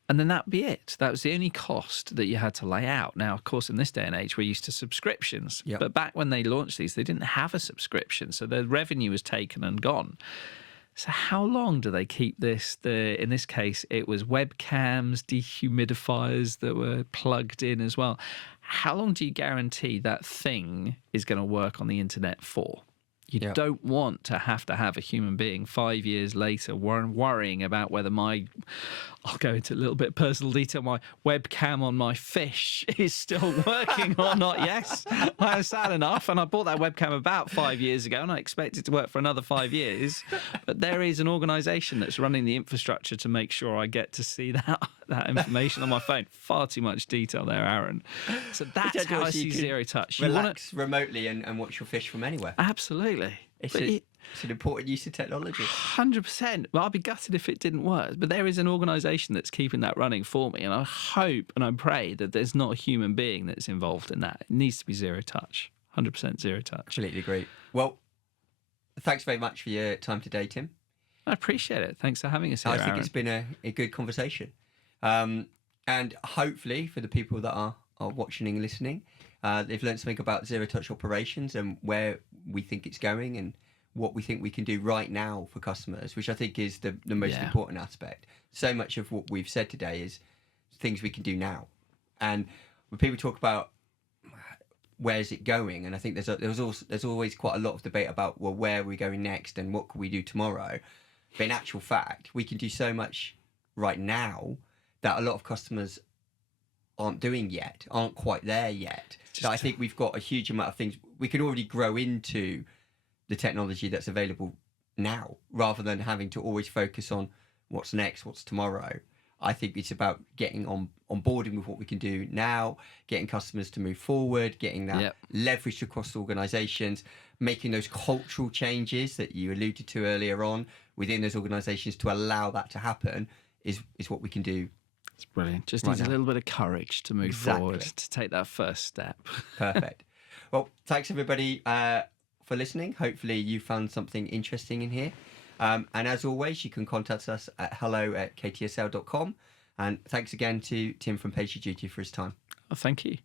and then that'd be it. That was the only cost that you had to lay out. Now, of course, in this day and age, we're used to subscriptions. Yep. But back when they launched these, they didn't have a subscription. So the revenue was taken and gone. So how long do they keep this? In this case, it was webcams, dehumidifiers that were plugged in as well. How long do you guarantee that thing is going to work on the internet for? You don't want to have a human being 5 years later worrying about whether I'll go into a little bit of personal detail, my webcam on my fish is still working or not. Yes, I am sad enough, and I bought that webcam about 5 years ago, and I expect it to work for another 5 years. But there is an organisation that's running the infrastructure to make sure I get to see that information on my phone. Far too much detail there, Aaron. So that's how I see zero touch. Relax remotely and watch your fish from anywhere. Absolutely. It's an important use of technology. 100%. Well, I'd be gutted if it didn't work. But there is an organisation that's keeping that running for me. And I hope and I pray that there's not a human being that's involved in that. It needs to be zero touch. 100% zero touch. Completely agree. Well, thanks very much for your time today, Tim. I appreciate it. Thanks for having us here, I think Aaron. it's been a good conversation. And hopefully for the people that are watching and listening, they've learned something about zero-touch operations and where we think it's going and what we think we can do right now for customers, which I think is the most important aspect. So much of what we've said today is things we can do now. And when people talk about where's it going, and I think there's always quite a lot of debate about, well, where are we going next and what can we do tomorrow? But in actual fact, we can do so much right now that a lot of customers aren't doing yet, aren't quite there yet. So I think we've got a huge amount of things we can already grow into the technology that's available now, rather than having to always focus on what's next, what's tomorrow. I think it's about getting on boarding with what we can do now, getting customers to move forward, getting that leverage across organizations, making those cultural changes that you alluded to earlier on within those organizations to allow that to happen is what we can do. It's brilliant. Just needs a little bit of courage to move forward, to take that first step. Perfect. Well, thanks everybody for listening. Hopefully you found something interesting in here. And as always, you can contact us at hello@ktsl.com. And thanks again to Tim from Pagerduty for his time. Oh, thank you.